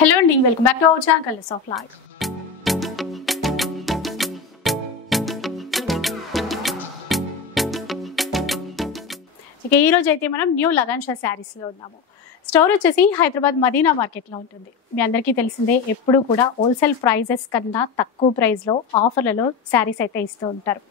Hello and welcome back to our channel Colors of Life. ఇక ఈ రోజు అయితే మనం న్యూ లగన్ షా శారీస్ లో ఉన్నాము. స్టోర్ వచ్చేసి హైదరాబాద్ మదీనా మార్కెట్ లో ఉంటుంది. మీ అందరికీ తెలిసిందే, ఎప్పుడు కూడా హోల్సేల్ ప్రైజెస్ కన్నా తక్కువ ప్రైస్ లో ఆఫర్లలో శారీస్ అయితే ఇస్తూ ఉంటారు.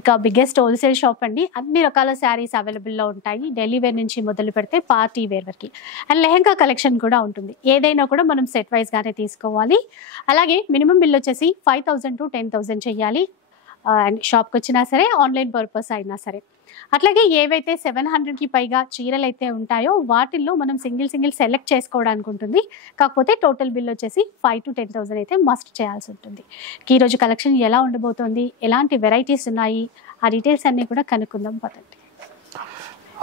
ఇక బిగ్గెస్ట్ హోల్సేల్ షాప్ అండి. అన్ని రకాల శారీస్ అవైలబుల్లో ఉంటాయి. డైలీ వేర్ నుంచి మొదలు పెడితే పార్టీ వేర్ వరకు అండ్ లెహంగా కలెక్షన్ కూడా ఉంటుంది. ఏదైనా కూడా మనం సెట్ వైజ్ గానే తీసుకోవాలి. అలాగే మినిమం బిల్ వచ్చేసి 5,000 to 10,000 చెయ్యాలి. అండ్ షాప్కి వచ్చినా సరే, ఆన్లైన్ పర్పస్ అయినా సరే. అట్లాగే ఏవైతే 700కి పైగా చీరలు అయితే ఉంటాయో వాటిల్లో మనం సింగిల్ సెలెక్ట్ చేసుకోవడానికి ఉంటుంది. కాకపోతే టోటల్ బిల్ వచ్చేసి 5,000 to 10,000 అయితే మస్ట్ చేయాల్సి ఉంటుంది. ఈరోజు కలెక్షన్ ఎలా ఉండబోతోంది, ఎలాంటి వెరైటీస్ ఉన్నాయి, ఆ డీటెయిల్స్ అన్నీ కూడా కనుక్కుందాం పదండి.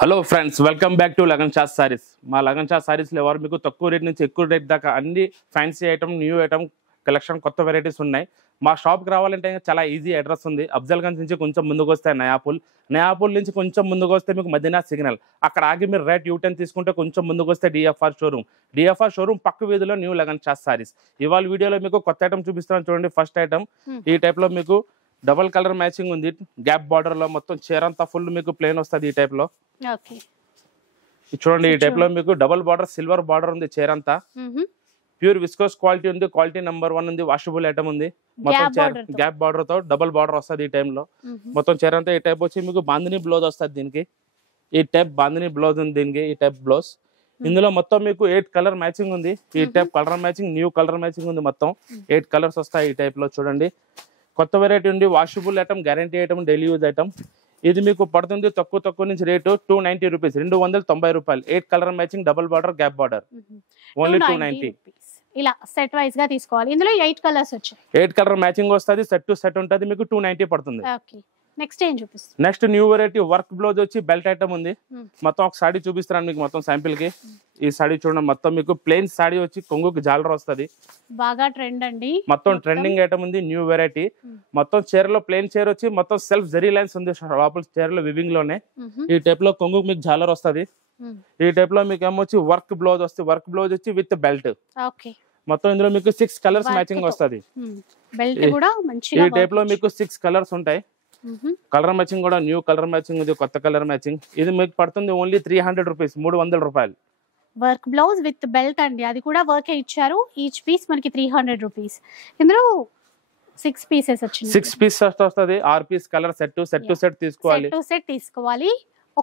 Hello friends, welcome back to lagan Shah saris. మా లగన్ షా సారీస్లో ఎవరు మీకు తక్కువ రేట్ నుంచి ఎక్కువ రేట్ దాకా అన్ని fancy item, new item collection, కొత్త వెరైటీస్ ఉన్నాయి. మా షాప్కి రావాలంటే చాలా ఈజీ అడ్రస్ ఉంది. అఫ్జల్గంజ్ నుంచి కొంచెం ముందుకు వస్తే నయాపూల్ నుంచి కొంచెం ముందుకు వస్తే మీకు మదీనా సిగ్నల్, అక్కడ ఆగి మీరు రైట్ యూటర్న్ తీసుకుంటే కొంచెం ముందుకు వస్తే డిఎఫ్ఆర్ షోరూమ్ పక్క వీధిలో న్యూ లగన్ షా సారీస్. ఇవాళ వీడియోలో మీకు కొత్త ఐటమ్ చూపిస్తాను చూడండి. ఫస్ట్ ఐటమ్ ఈ టైప్లో మీకు డబల్ కలర్ మ్యాచింగ్ ఉంది. గ్యాప్ బార్డర్ లో మొత్తం చీరంతా ఫుల్ మీకు ప్లేన్ వస్తుంది. ఈ టైప్ లో చూడండి. ఈ టైప్ లో మీకు డబల్ బార్డర్, సిల్వర్ బార్డర్ ఉంది. చీరంతా ప్యూర్ విస్కోస్ క్వాలిటీ ఉంది. క్వాలిటీ నెంబర్ 1 ఉంది. వాషబుల్ ఐటమ్ ఉంది. మొత్తం గ్యాప్ బార్డర్ తో డబల్ బార్డర్ వస్తుంది. ఈ టైంలో మొత్తం చీరంతా ఈ టైప్ వచ్చి మీకు బాందిని బ్లౌజ్ వస్తుంది. దీనికి ఈ టైప్ బాందిని బ్లౌజ్ ఉంది. దీనికి ఈ టైప్ బ్లౌజ్. ఇందులో మొత్తం మీకు 8 కలర్ మ్యాచింగ్ ఉంది. ఈ type colour matching, new colour matching ఉంది. మొత్తం 8 కలర్స్ వస్తాయి. ఈ టైప్ లో చూడండి. కొత్త వెరైటీ ఉంది. Washable item, guarantee item, daily use item. ఇది మీకు పడుతుంది తక్కువ నుంచి రేటు 290 రూపీస్, 290 రూపాయలు. 8 colour matching, double border, gap border, only 290. ఇలా సెట్ వైజ్ గా తీసుకోవాలి. ఇందులో 8 కలర్స్ వచ్చాయి. 8 కలర్ మ్యాచింగ్ వస్తుంది. సెట్ టు సెట్ ఉంటుంది. మీకు 290 పడుతుంది. నెక్స్ట్ ఏం చూపిస్తుంది? Next new variety work blouse వచ్చి బెల్ట్ ఐటమ్ ఉంది. మొత్తం ఒక సాడీ చూపిస్తున్నాను మీకు మొత్తం శాంపిల్ కి. ఈ సాడీ చూడండి. మొత్తం మీకు ప్లెయిన్ సాడీ వచ్చి కొంగుకి జాలర్ వస్తుంది. బాగా ట్రెండ్ అండి. మొత్తం ట్రెండింగ్ ఐటమ్ ఉంది. New variety. మొత్తం చీరలో ప్లెయిన్ చీర వచ్చి మొత్తం సెల్ఫ్ జరీ లైన్స్ ఉంది. లోపల చీరలో వివింగ్ లోనే ఈ టైప్ లో కొంగుకి మీకు జాలర్ వస్తుంది. ఈ టైప్ లో మీకు ఏమొచ్చి వర్క్ బ్లౌజ్ వస్తుంది. వర్క్ బ్లౌజ్ వచ్చి విత్ బెల్ట్. మొత్తం ఇందులో మీకు 6 కలర్స్ మ్యాచింగ్ వస్తుంది. ఈ టైప్ లో మీకు 6 కలర్స్ ఉంటాయి. కలర్ మ్యాచింగ్ కూడా న్యూ కలర్ మ్యాచింగ్ ఉంది. కొత్త కలర్ మ్యాచింగ్. ఇది మీకు పడుతుంది ఓన్లీ 300 రూపీస్, 300 రూపాయలు. వర్క్ బ్లౌజ్ విత్ బెల్ట్ అండి. అది కూడా వర్క్ ఇచ్చారు. ఈచ్ పీస్ మనకి 300 రూపీస్. ఇందులో 6 పీసెస్ వచ్చింది. 6 పీస్ వస్తుంది. 6 piece colour set to set తీసుకోవాలి.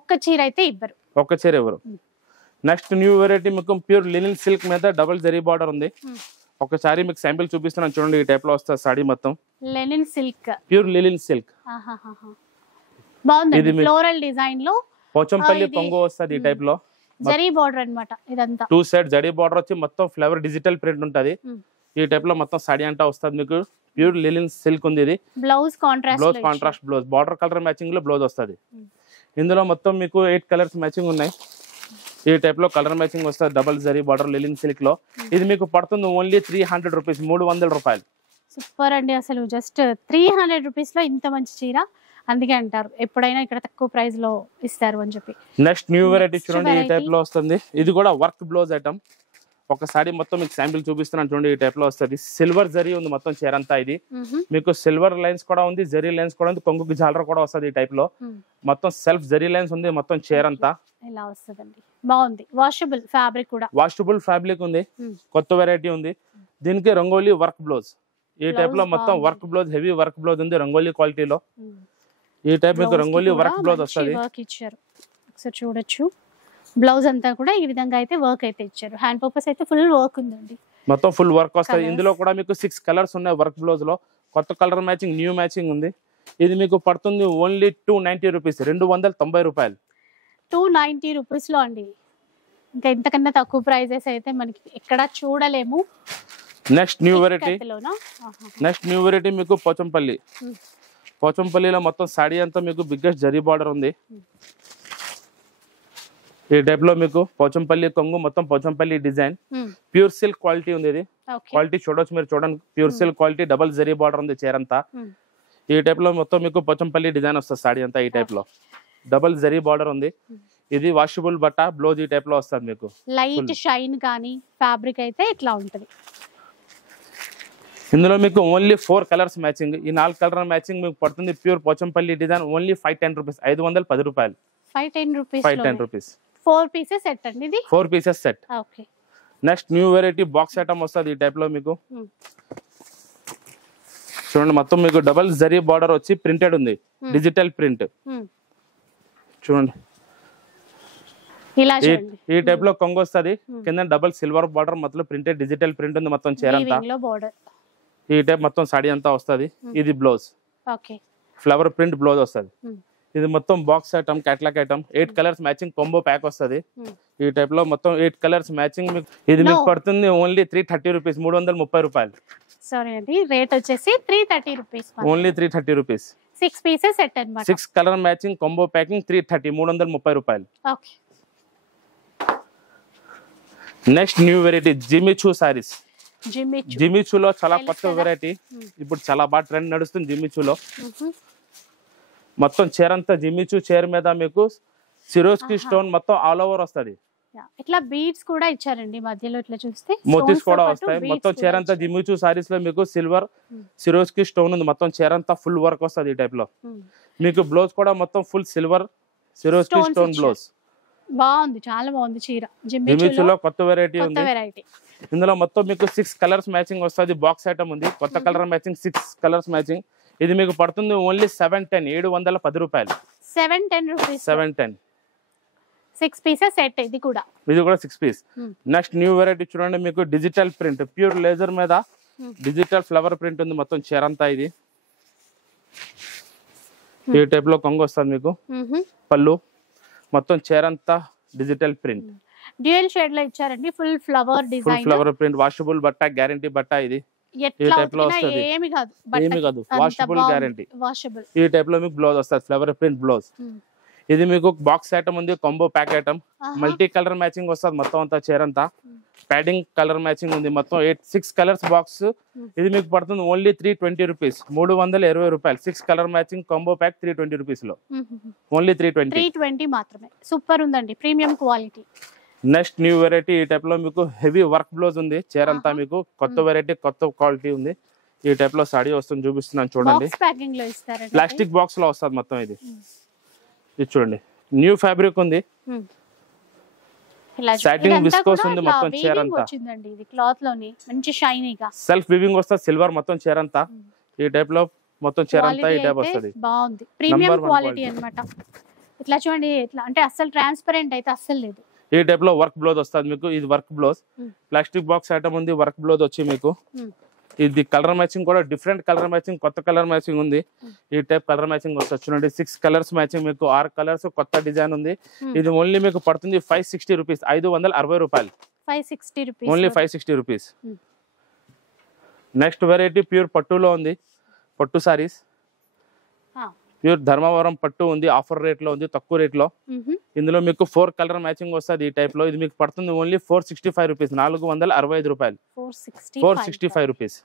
ఒక్క చీర అయితే ఇవ్వరు. ఒక్క చీర ఇవ్వరు. నెక్స్ట్ న్యూ వెరైటీ మీకు ప్యూర్ లినిన్ సిల్క్ మీద డబుల్ జరీ బార్డర్ ఉంది. ఒకసారి మీకు శాంపిల్ చూపిస్తున్నాను చూడండి. ఈ టైప్ లో వస్తుంది సాడీ మొత్తం. Lenin silk, pure linen silk. బాగుంది. ఫ్లోరల్ డిజైన్ లో పోచంపల్లి కొంగు వస్తుంది. ఈ టైప్ లో జరీ బార్డర్ అన్నమాట. ఇదంతా 2 సైడ్ జరీ బార్డర్ వచ్చి మొత్తం ఫ్లవర్ డిజిటల్ ప్రింట్ ఉంటది. ఈ టైప్ లో మొత్తం సాడీ అంతా వస్తుంది. మీకు ప్యూర్ లినిన్ సిల్క్ ఉంది. ఇది blouse contrast blouse, border colour matching లో బ్లౌజ్ వస్తుంది. ఇందులో మొత్తం మీకు 8 కలర్స్ మ్యాచింగ్ ఉన్నాయి. ఈ టైప్ లో కలర్ మ్యాచింగ్ వస్తుంది. Double zari border linen silk లో. ఇది మీకు పడుతుంది ఓన్లీ 300 రూపీస్, 300 రూపాయలు. సూపర్ అండి. అసలు జస్ట్ 300 రూపీస్ లో ఇంత మంచి చీర. అందుకే అంటారు ఎప్పుడైనా ఇక్కడ తక్కువ ప్రైస్ లో ఇస్తారు అని చెప్పి. నెక్స్ట్ న్యూ వెరైటీ చూడండి. ఈ టైప్ లో వస్తుంది. ఇది కూడా వర్క్ బ్లౌజ్ ఐటమ్. ఒకసారి మొత్తం మీకు శాంపిల్ చూపిస్తున్నాను చూడండి. ఈ టైప్ లో వస్తుంది. సిల్వర్ జరీ ఉంది మొత్తం చీరంతా. ఇది మీకు సిల్వర్ లైన్స్ కూడా ఉంది, జరీ లైన్స్ కూడా ఉంది, కొంగుకి జాలర్ కూడా వస్తుంది. ఈ టైప్ లో మొత్తం సెల్ఫ్ జరీ లైన్స్ ఉంది. మొత్తం చీరంతా ఇలా వస్తుందండి. బాగుంది. వాషబుల్ ఫ్యాబ్రిక్ కూడా, వాషబుల్ ఫ్యాబ్రిక్ ఉంది. కొత్త వెరైటీ ఉంది. దీనికి రంగోలీ వర్క్ బ్లౌజ్. ఈ టైప్ లో మొత్తం work blouse, heavy work blouse ఉంది రంగోలీ క్వాలిటీలో. ఈ టైప్ మీకు రంగోలీ వర్క్ బ్లౌజ్ వస్తుంది. ఒకసారి చూడొచ్చు. బ్లౌజ్ అంతా కూడా ఈ విధంగా అయితే వర్క్ అయితే ఇచ్చారు. హ్యాండ్ పర్పస్ అయితే ఫుల్ వర్క్ ఉందండి. మొత్తం ఫుల్ వర్క్ వస్తుంది. ఇందులో కూడా మీకు 6 కలర్స్ ఉన్నాయి వర్క్ బ్లౌజ్ లో. కొత్త కలర్ మ్యాచింగ్, న్యూ మ్యాచింగ్ ఉంది. ఇది మీకు పడుతుంది ఓన్లీ 290 రూపీస్, 290 రూపాయలు. 290 రూపీస్ లో అండి. ఇంకా ఇంతకన్నా తక్కువ ప్రైజెస్ అయితే మనకి ఎక్కడ చూడలేము. నెక్స్ట్ న్యూ వెరైటీ మీకు పోచంపల్లిలో మొత్తం సాడీ అంతా మీకు బిగ్గెస్ట్ జరీ బార్డర్ ఉంది. ఈ టైప్ లో మీకు పోచంపల్లి కొంగు, మొత్తం Pochampally design, pure silk quality ఉంది. ఇది క్వాలిటీ చూడొచ్చు మీరు, చూడండి. Pure silk quality, double zari border ఉంది చీరంతా. ఈ టైప్ లో మొత్తం మీకు పోచంపల్లి డిజైన్ వస్తుంది సాడీ అంతా. ఈ టైప్ లో డబల్ జరీ బార్డర్ ఉంది. ఇది వాషబుల్ బట్ట, బ్లౌజ్ ఈ టైప్ లో వస్తుంది మీకు. లైట్ షైన్ కానీ ఫ్యాబ్రిక్ అయితే ఇట్లా ఉంటుంది. ఇందులో మీకు ఓన్లీ 4 కలర్స్ మ్యాచింగ్. ఈ 4 కలర్ మ్యాచింగ్ మీకు పడుతుంది. Pure Pochampally design, only 510 rupees, 510 రూపాయలు. 510 రూపీస్ 4 పీసెస్ సెట్ అండి ఇది. 4 pieces set. Okay. Next new variety box item వస్తుంది ఈ టైప్ లో మీకు. చూడండి మొత్తం మీకు డబల్ జరీ బార్డర్ వచ్చి ప్రింటెడ్ ఉంది, డిజిటల్ ప్రింట్. చూడండి ఇలా చూడండి ఈ టైప్ లో కొంగు వస్తుంది. కింద డబల్ సిల్వర్ బార్డర్, మొత్తం ప్రింటెడ్ డిజిటల్ ప్రింట్ ఉంది మొత్తం చీరంతా. ఈ టైప్ మొత్తం సాడీ అంతా వస్తుంది. ఇది blouse, okay, flower print blouse వస్తుంది. ఇది మొత్తం box item, catalogue item. 8 colours matching combo pack వస్తుంది. ఈ టైప్ లో మొత్తం 8 కలర్స్ మ్యాచింగ్. ఇది మీకు పడుతుంది ఓన్లీ 330 రూపీస్, 330 రూపాయలు. సారీ అండి, రేట్ వచ్చేసి 330 rupees, only 330 rupees. 6 pieces set అన్నమాట. 6 కలర్ మ్యాచింగ్ కాంబో ప్యాకింగ్ 330, 330 రూపాయలు. Okay. Next new variety Jimmy Choo saris. జిమిచూలో చాలా కొత్త వెరైటీ, ఇప్పుడు చాలా బాగా ట్రెండ్ నడుస్తుంది జిమిచూలో. మొత్తం చీర అంతా జిమిచూ చీర మీద మీకు సిరోస్కి స్టోన్ మొత్తం ఆల్ ఓవర్ వస్తుంది. ఇట్లా బీడ్స్ కూడా ఇచ్చారండి మధ్యలో, ఇట్లా చూస్తే మోతీస్ కూడా వస్తాయి. మొత్తం చీర అంతా జిమిచూ సారీస్ లో మీకు సిల్వర్ సిరోస్కి స్టోన్ ఉంది. మొత్తం చీర అంతా ఫుల్ వర్క్ వస్తుంది ఈ టైప్ లో. మీకు బ్లౌజ్ కూడా మొత్తం full silver Swarovski stone blouse. బాగుంది, చాలా బాగుంది చీర. జిమిచూలో కొత్త వెరైటీ ఉంది. ఇందులో మొత్తం మీకు 6 కలర్స్ మ్యాచింగ్ వస్తుంది. బాక్స్ ఐటమ్ ఉంది, కొత్త కలర్ మ్యాచింగ్ 6 కలర్స్ మ్యాచింగ్. ఇది మీకు పడుతుంది ఓన్లీ 710, 710 రూపాయలు. 710 రూపీస్, 710. 6 pieces set. ఇది కూడా 6 పీస్. నెక్స్ట్ న్యూ వెరైటీ చూడండి, మీకు డిజిటల్ ప్రింట్, ప్యూర్ లేజర్ మీద డిజిటల్ ఫ్లవర్ ప్రింట్ ఉంది మొత్తం చీర అంతా. ఇది ఈ టైప్ లో కొంగు వస్తుంది మీకు. పళ్ళు మొత్తం చీర అంతా డిజిటల్ ప్రింట్, డ్యూయల్ షేడ్ లో ఇచ్చారండి. Full flower design, full flower print, washable బట్ట, గ్యారంటీ బట్ట. ఇది ఈ టైప్ లో వస్తుంది, ఏమి కాదు, వాషబుల్ గ్యారంటీ. ఈ టైప్ లో మీకు బ్లౌజ్ వస్తుంది, ఫ్లవర్ ప్రింట్ బ్లౌజ్. ఇది మీకు బాక్స్ ఐటమ్ ఉంది, combo pack item. Multi colour matching వస్తుంది మొత్తం అంతా చీర అంతా. ప్యాడింగ్ కలర్ మ్యాచింగ్ ఉంది మొత్తం. 6 కలర్స్ బాక్స్. ఇది మీకు పడుతుంది ఓన్లీ 320 రూపీస్, 320 రూపాయలు. 6 colour matching combo pack 320 rupees లో, ఓన్లీ 320 మాత్రమే. సూపర్ ఉందండి, premium quality. Next new variety ఈ టైప్ లో మీకు హెవీ వర్క్ బ్లౌజ్ ఉంది చీర అంతా. మీకు కొత్త వెరైటీ, కొత్త క్వాలిటీ ఉంది. ఈ టైప్ లో సాడీ వస్తుంది, చూపిస్తున్నాను చూడండి. ప్లాస్టిక్ బాక్స్ లో వస్తుంది మొత్తం. ఇది చూడండి, న్యూ ఫ్యాబ్రిక్ ఉంది, సాటిన్ విస్కోస్ ఉంది మొత్తం చీర అంతా. సెల్ఫ్ వివింగ్ వస్తుంది, సిల్వర్ మొత్తం చీర అంతా. ఈ టైప్ లో మొత్తం చీర అంతా ఈ టైప్ వస్తుంది. బాగుంది, ప్రీమియం క్వాలిటీ అన్నమాట. ఇట్లా చూడండి, ఇట్లా అంటే అస్సలు ట్రాన్స్పరెంట్ అయితే అస్సలు లేదు. ఈ టైప్ లో వర్క్ బ్లౌజ్ వస్తుంది మీకు. ఇది work blouse, plastic box item ఉంది, వర్క్ బ్లౌజ్ వచ్చి మీకు. ఇది కలర్ మ్యాచింగ్ కూడా డిఫరెంట్ కలర్ మ్యాచింగ్, కొత్త కలర్ మ్యాచింగ్ ఉంది. ఈ టైప్ కలర్ మ్యాచింగ్ వస్తుంది చూడండి. 6 కలర్స్ మ్యాచింగ్ మీకు, 6 కలర్స్, కొత్త డిజైన్ ఉంది. ఇది ఓన్లీ మీకు పడుతుంది 560 రూపీస్, 560 రూపాయలు. 560 rupees, only 560 rupees. Next variety pure పట్టులో ఉంది, పట్టు సారీస్. ప్యూర్ ధర్మవరం పట్టు ఉంది, ఆఫర్ రేట్ లో ఉంది, తక్కువ రేట్ లో. ఇందులో మీకు 4 కలర్ మ్యాచింగ్ వస్తుంది ఈ టైప్ లో. ఇది మీకు పడుతుంది ఓన్లీ 465 రూపీస్, 465 రూపాయలు. 465 రూపీస్.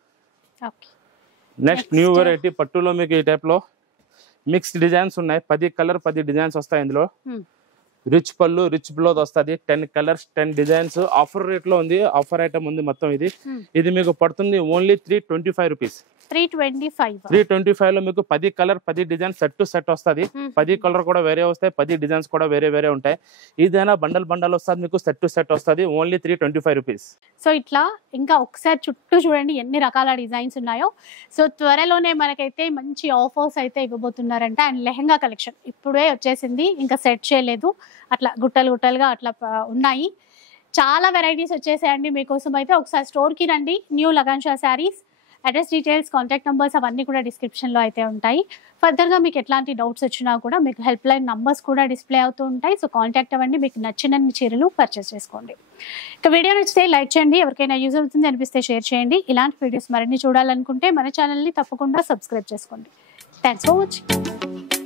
నెక్స్ట్ న్యూ వెరైటీ పట్టులో మీకు ఈ టైప్ లో మిక్స్డ్ డిజైన్స్ ఉన్నాయి. 10 కలర్ 10 డిజైన్స్ వస్తాయి ఇందులో. రిచ్ పళ్ళు, రిచ్ బ్లౌజ్ వస్తుంది. 10 కలర్స్ 10 డిజైన్స్. ఆఫర్ రేట్ లో ఉంది, ఆఫర్ ఐటమ్ ఉంది మొత్తం. ఇది మీకు పడుతుంది ఓన్లీ 325 రూపీస్. 325 లో మీకు 10 colour 10 design set to set వస్తుంది. 10 కలర్ కూడా వేరే వస్తాయి, 10 డిజైన్స్ కూడా వేరే వేరే ఉంటాయి. ఇదైనా బండల్ బండల్ వస్తుంది మీకు, సెట్ టు సెట్ వస్తుంది. Only 325 rupees. సో ఇట్లా ఇంకా ఒకసారి చుట్టూ చూడండి ఎన్ని రకాల డిజైన్స్ ఉన్నాయో. సో త్వరలోనే మనకైతే మంచి ఆఫర్స్ అయితే ఇవ్వబోతున్నారంట. అండ్ లెహంగా కలెక్షన్ ఇప్పుడే వచ్చేసింది, ఇంకా సెట్ చేయలేదు, అట్లా గుట్టలు గుట్టలుగా అట్లా ఉన్నాయి. చాలా వెరైటీస్ వచ్చేసాయండి మీకోసం. అయితే ఒకసారి స్టోర్కి రండి. New lagan Shah saris. Address details, contact numbers అవన్నీ కూడా డిస్క్రిప్షన్లో అయితే ఉంటాయి. ఫర్దర్గా మీకు ఎట్లాంటి డౌట్స్ వచ్చినా కూడా మీకు హెల్ప్ లైన్ నంబర్స్ కూడా డిస్ప్లే అవుతూ ఉంటాయి. సో కాంటాక్ట్ అవ్వండి, మీకు నచ్చిన చీరలు పర్చేస్ చేసుకోండి. ఇక వీడియో నచ్చితే లైక్ చేయండి, ఎవరికైనా యూజ్ అవుతుంది అనిపిస్తే షేర్ చేయండి. ఇలాంటి వీడియోస్ మరిన్ని చూడాలనుకుంటే మన ఛానల్ని తప్పకుండా సబ్స్క్రైబ్ చేసుకోండి. Thanks for watching.